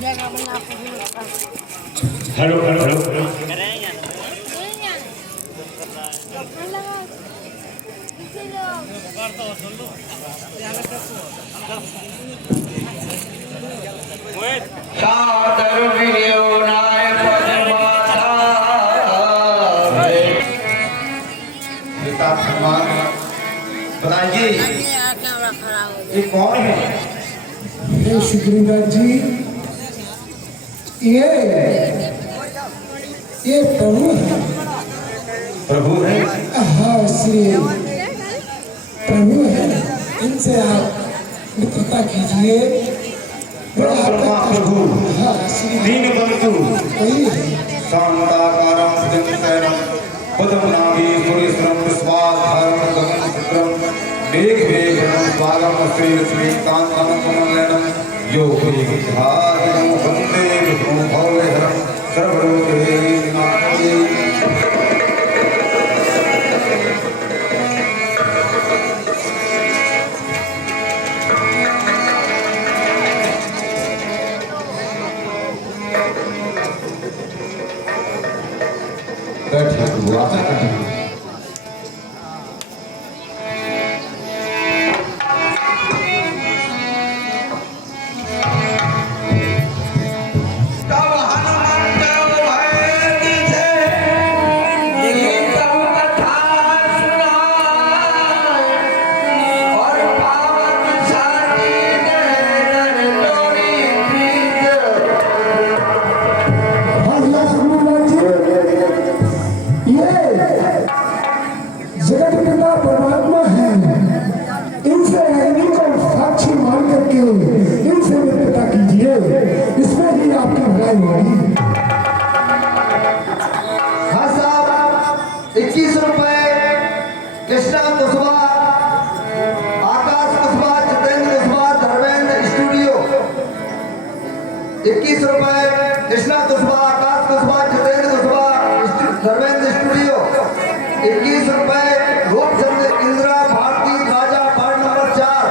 Hello hello सादर video नाय बताइए ये कौन है? ये शुक्रिया जी, ये प्रभु है। प्रभु है? हाँ, श्री प्रभु है। इनसे आप मित्रता कीजिए। प्रभु हाँ, श्री दीन बंधु वही है। शांताकारं भुजंगशयनं पद्मनाभी सुरेशं विश्वाधारं गगनचक्त्रं मेघमेघवर्णं स्वागतं श्रीलक्ष्मीकान्तं कमलनयनं योगेन्द्रादिनं वन्दे विष्णुं भवभयहरं सर्वलोकैकनाथं। बैठिए प्रभु, आसन करिए। जगत पिता परमात्मा है। इनसे इनको साक्षी मान करके इनसे मित्रता कीजिए, इसमें ही आपकी भलाई होगी। हाँ साहब, 21 रुपए कृष्णा कुशवाहा, आकाश कुशवाहा, जितेंद्र कुशवाहा, धर्मेंद्र स्टूडियो। 21 रुपए कृष्णा कुशवाहा, आकाश कुशवाहा, जितेंद्र कुशवाहा, धर्मेंद्र स्टूडियो। 21 रुपए रूपचंद इंदिरा भारती राजा वार्ड नंबर 4।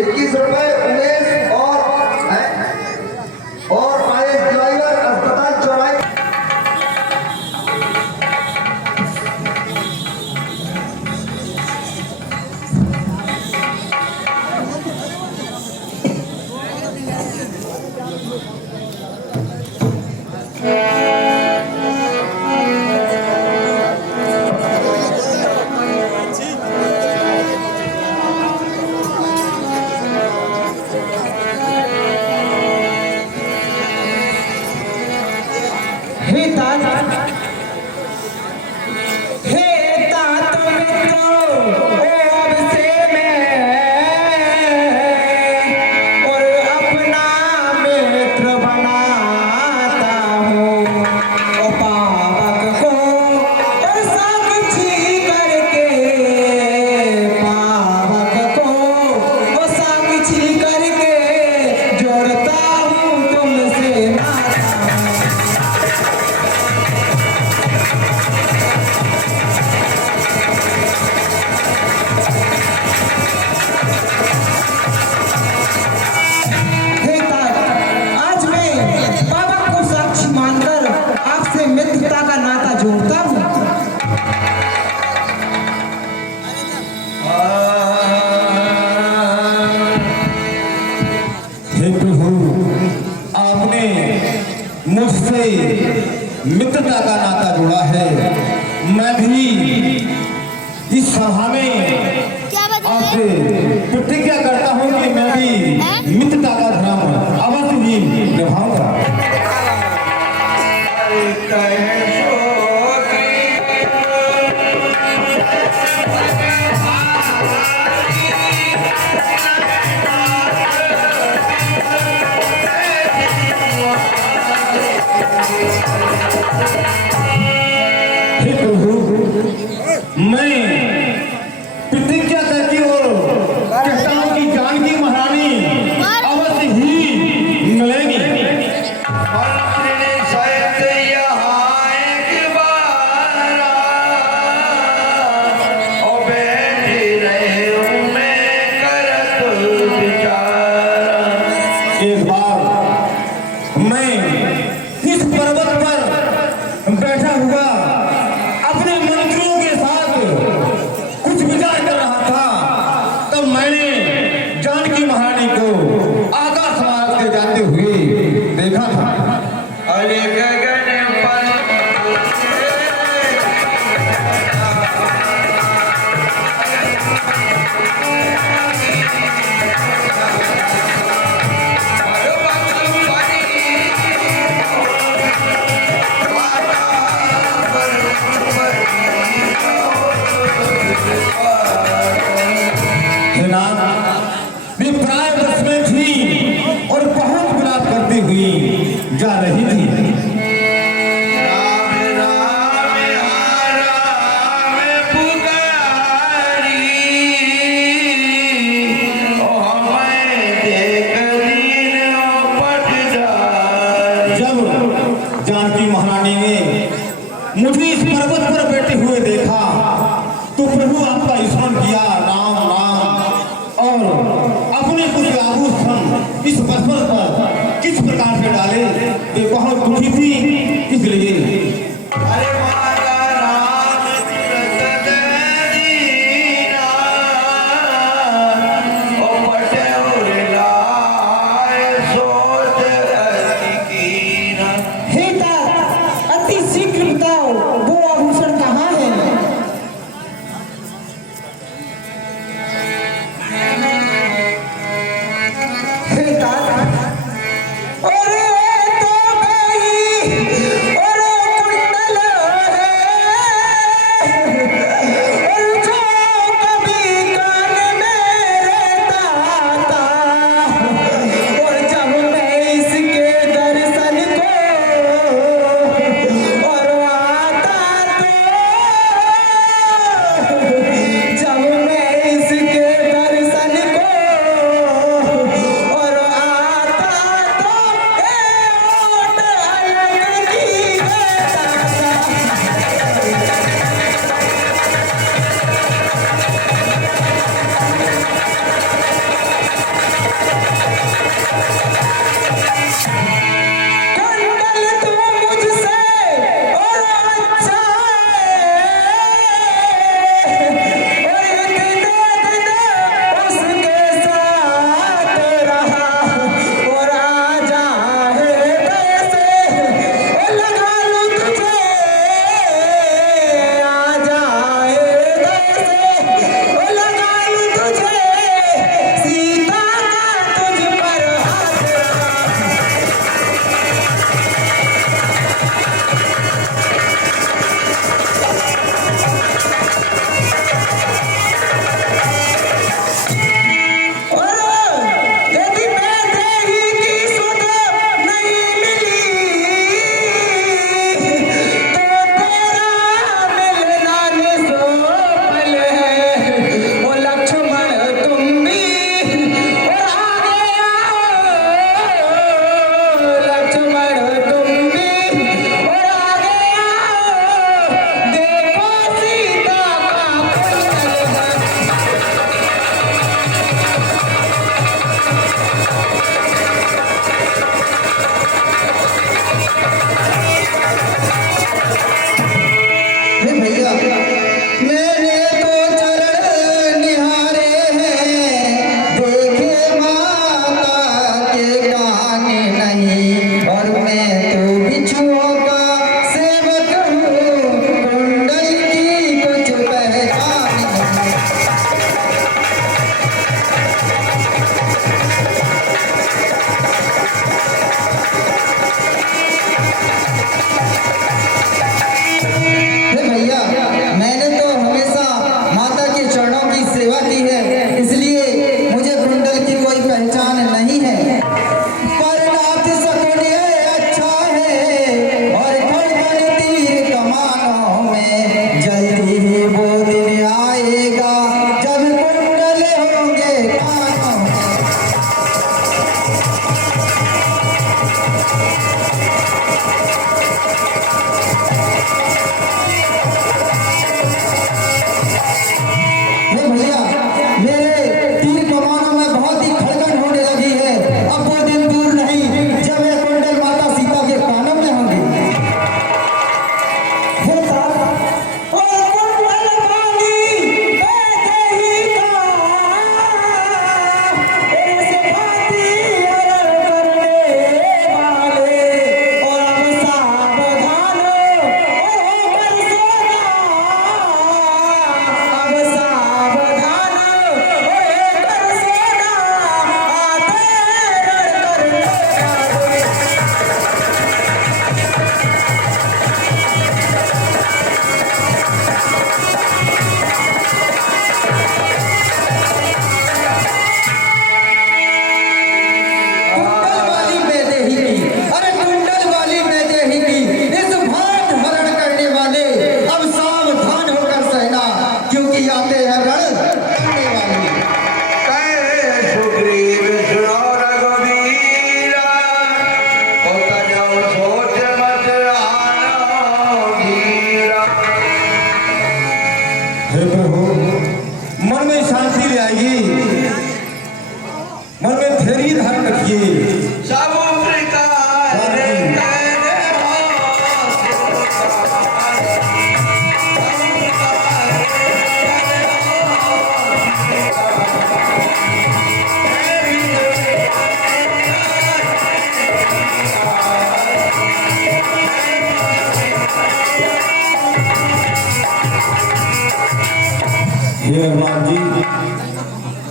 21 रुपए उमेश और आयुष ड्राइवर अस्पताल चौराहे। हे तात, हे तात मित्रों, अब से मैं और अपना मित्र बनाता हूँ। ओ पावक को और साक्षी करके, पावक को और साक्षी करके जोड़ता हूँ तुमसे नाता। आज मैं बाबा को साक्षी मानकर आपसे मित्रता का नाता जोड़ता हूँ। हे प्रभु, आपने मुझसे मित्रता का नाता जोड़ा है। मैं भी इस सभा में आपसे प्रतिज्ञा करता हूँ कि मैं भी मित्रता का धर्म अवश्य ही निभाऊंगा। हे प्रभु, मैं प्रतिज्ञा करती हूँ, कहता हूँ कि जानकी महारानी अवश्य ही मिलेंगी। एक बार मैं इस पर्वत पर बैठा हुआ अपने मंत्रियों के साथ कुछ विचार कर रहा था, तब मैंने जानकी महारानी को आकाश मार्ग से जाते हुए देखा था। अरे गगन पर हे नाथ, वे प्राय बस में थी और बहुत विलाप करती हुई जा रही थी। जब जानकी महारानी ने मुझे इस पर्वत पर बैठे हुए देखा तो प्रभु आपका स्मरण किया, राम राम, और अपने कुछ आभूषण इस पत्थर पर किस प्रकार से डाले। वे बहुत दुखी थी, इसलिए अरे माता राम तीरथ दीना ओ पटे उरे लाए सोच अति कीना। हे तात, अति शीघ्र बताओ वो आभूषण कहाँ है? हे तात, अरे तो गई, अरे कुंडल है, और जो कभी कान में रहता था, और जब मैं इसके दर्शन को और आता तो, जब मैं इसके दर्शन को और आता तो ओट अलग की रहता था। कुंडल तू मुझसे और अच्छा है, और एक दिन उसके साथ रहा, और आ जाए कैसे लगा लूं तुझे, आ जाए कैसे लगा लूं तुझे, सीता का तुझ पर हाथ रहा। और यदि मैं देही की सुध नहीं मिली, तो तेरा मिलना निसोपल है। ओ लक्ष्मण तुम भी और आगे आओ, लक्ष्मण तुम भी और आगे आओ, देखो सीता का कुंडल है। हे भैया, मैंने तो चरण निहारे हैं, देखे माता के कान नहीं, और मैं तो बिच्छुओं का सेवक हूँ, कुंडल की कुछ पहचान नहीं। हे भैया, मैंने तो हमेशा माता के चरणों की सेवा की है, इसलिए मुझे कुंडल की कोई पहचान नहीं है। पर नाथ सकुन ये अच्छा है, और खड़गड़ तीर कमानों में जल्दी ही वो दिन आएगा, जब कुंडल होंगे कानों में। हे भैया, मेरे तीर कमानों में बहुत ही खड़गड़ होने लगी है। अब वो दिन दूर नहीं जब ये कुंडल माता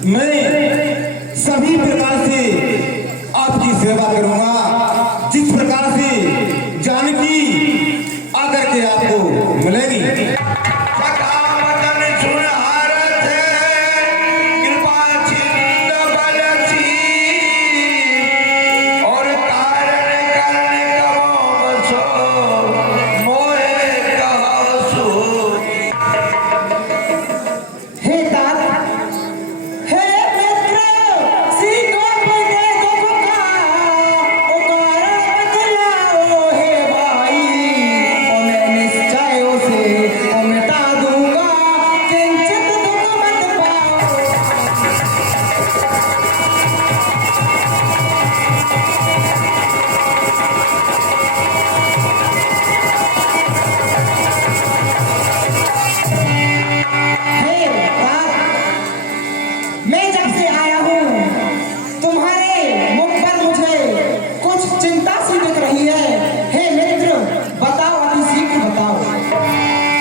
मैं सभी प्रकार से आपकी सेवा करूंगा, जिस प्रकार से जानकी आकर के आपको मिलेगी।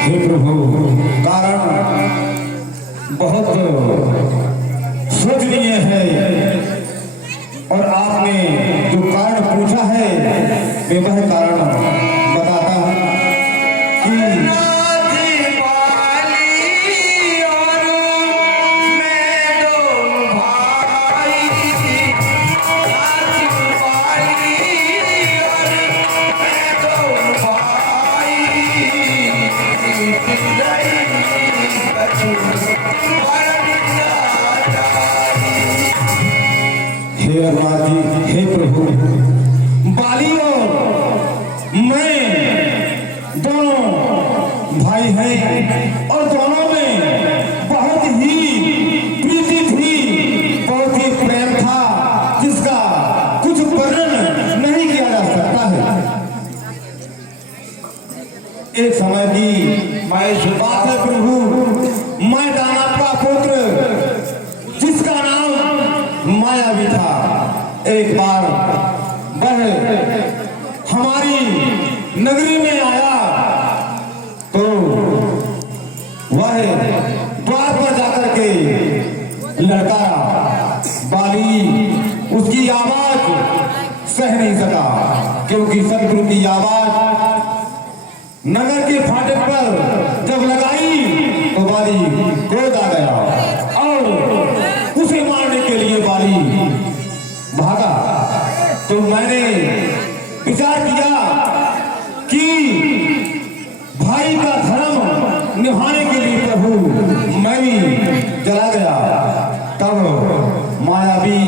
हे प्रभु, कारण बहुत शोचनीय है और आपने जो कारण पूछा है मैं वह कारण बताता हूँ कि हे अल्लाह जी, हे प्रभु, बाली और मैं दोनों भाई हैं और दोनों में बहुत ही प्रीति थी, बहुत ही प्रेम था, जिसका कुछ वर्णन नहीं किया जा सकता है। एक समय की बात है प्रभु, मैं दानव का पुत्र जिसका नाम माया भी था, एक बार वह हमारी नगरी में आया तो वह द्वार पर जाकर के लड़का बाली उसकी आवाज सह नहीं सका, क्योंकि सतगुरु की आवाज नगर के फाटक पर जब लगाई तो बाली क्रोध आ गया और उसे मारने के लिए बाली भागा। तो मैंने विचार किया कि भाई का धर्म निभाने के लिए प्रभु मैं भी चला गया। तब मायावी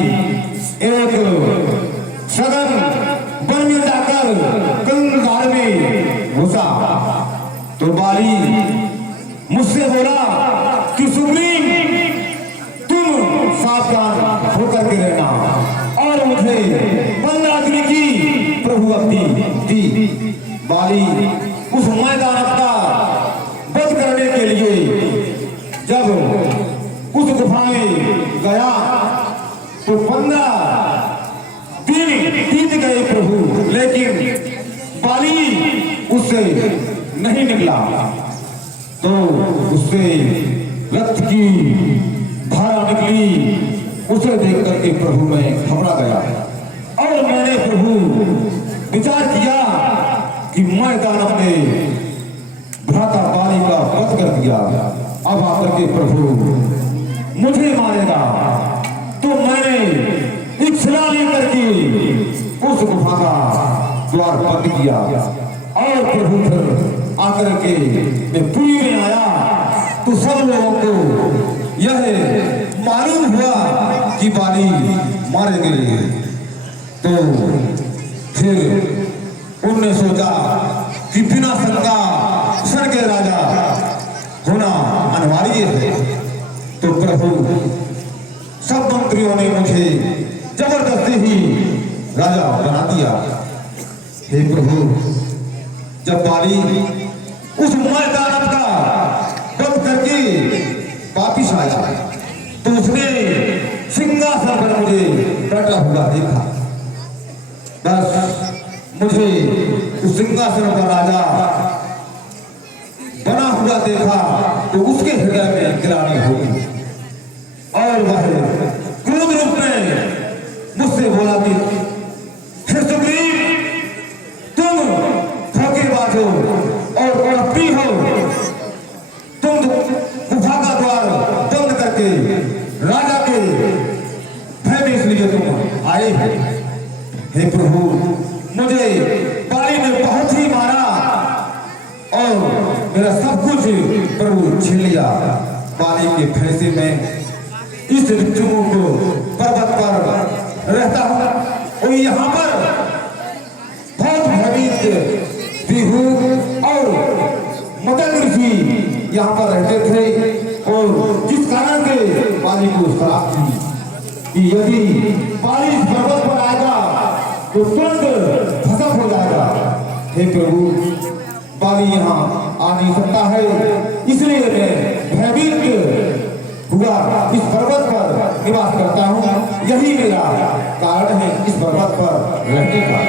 एक सघन वन में जाकर कंगाल में घुसा तो बाली मुझसे बोला कि सुग्रीव तुम सावधान होकर के रहना और मुझे 15 दिन की प्रभु अवधि दी। बाली उस मैदान का वध करने के लिए जब उस गुफा में गया तो 15 दिन बीत गए प्रभु, लेकिन बाली उससे नहीं निकला। तो उससे रक्त की धारा निकली, उसे देख करके प्रभु मैं घबरा गया और मैंने प्रभु विचार किया कि मैं दानव ने भ्राता बाली का वध कर दिया, अब आकर के प्रभु मुझे मारेगा। तो मैंने एक शिला लेकर के उस गुफा का द्वार बंद किया और प्रभु फिर आकर के मैं पुरी में आया तो सब लोगों को यह मालूम हुआ कि बाली मारे गए। तो फिर उनने सोचा कि बिना शंका सन के राजा होना अनिवार्य है। तो प्रभु सब मंत्रियों ने मुझे जबरदस्ती ही राजा बना दिया। हे प्रभु, जब बाली उस मैदान का वध करके वापिस आया तो उसने सिंहासन पर मुझे बैठा हुआ देखा। बस मुझे उस सिंहासन पर राजा बना हुआ देखा तो उसके हृदय में गिरानी हो गई। और वह क्रोध रूप में मुझसे बोला कि हे सुग्रीव, तुम धोखेबाज हो और कपटी हो। तुम गुफा का द्वार बंद करके राजा के भय में इसलिए तुम आए हो। हे प्रभु, मुझे बाली ने बहुत ही मारा और मेरा सब कुछ प्रभु छीन लिया। बाली के भय से मैं इस ऋतुओं को पर्वत पर रहता हूँ और यहाँ पर बहुत भयभीत बिहू और मदन ऋषि यहाँ पर रहते थे और जिस कारण के बाली को श्राप थी कि यदि बाली इस पर्वत पर आएगा तो तुरंत भस्म हो जाएगा। हे प्रभु, बाली यहाँ आ नहीं सकता है, इसलिए मैं भयभीत हुआ इस पर्वत पर निवास करता हूँ। यही मेरा कारण है इस पर्वत पर रहने का।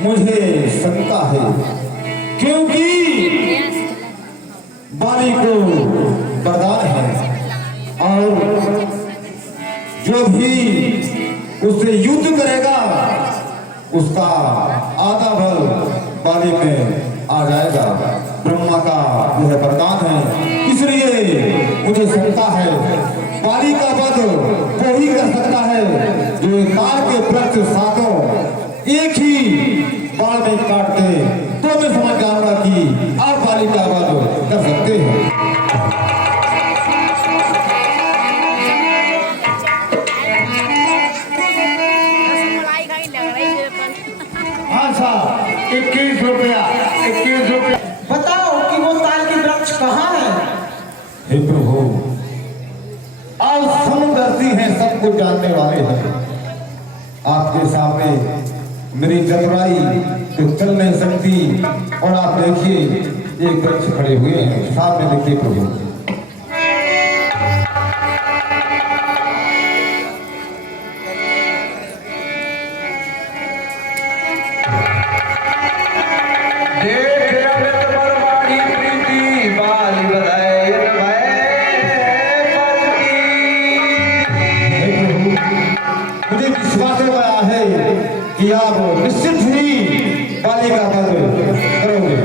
मुझे शंका है क्योंकि बाली को वरदान है और जो भी उससे युद्ध करेगा उसका आधा बल बाली में आ जाएगा। ब्रह्मा का यह वरदान है, इसलिए मुझे शंका है बाली का वध वो ही कर सकता है जो तार के वृक्ष सातों एक ही बाण में काटते, तो मैं समझ जाऊंगा कि आप बाली का वध कर सकते हैं। हाँ साहब, 21 रुपया। बताओ कि वो ताल की वृक्ष कहाँ है? हे प्रभु, आप समदर्शी हैं, सब कुछ जानने वाले हैं। आपके सामने मेरी चतुराई तो चल नहीं सकती और आप देखिए एक वृक्ष खड़े हुए हैं, सामने देखिए प्रभु। मुझे विश्वास हो गया है कि आप निश्चित ही बाली का वध करोगे।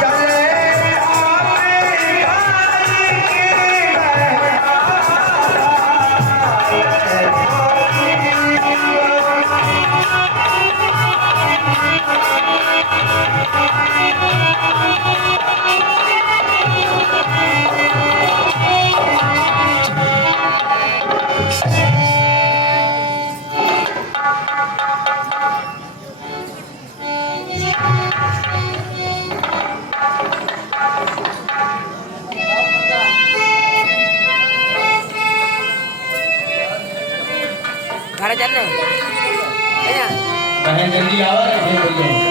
चले चल रहे हैं बहन जल्दी आवा, फिर बोलिए।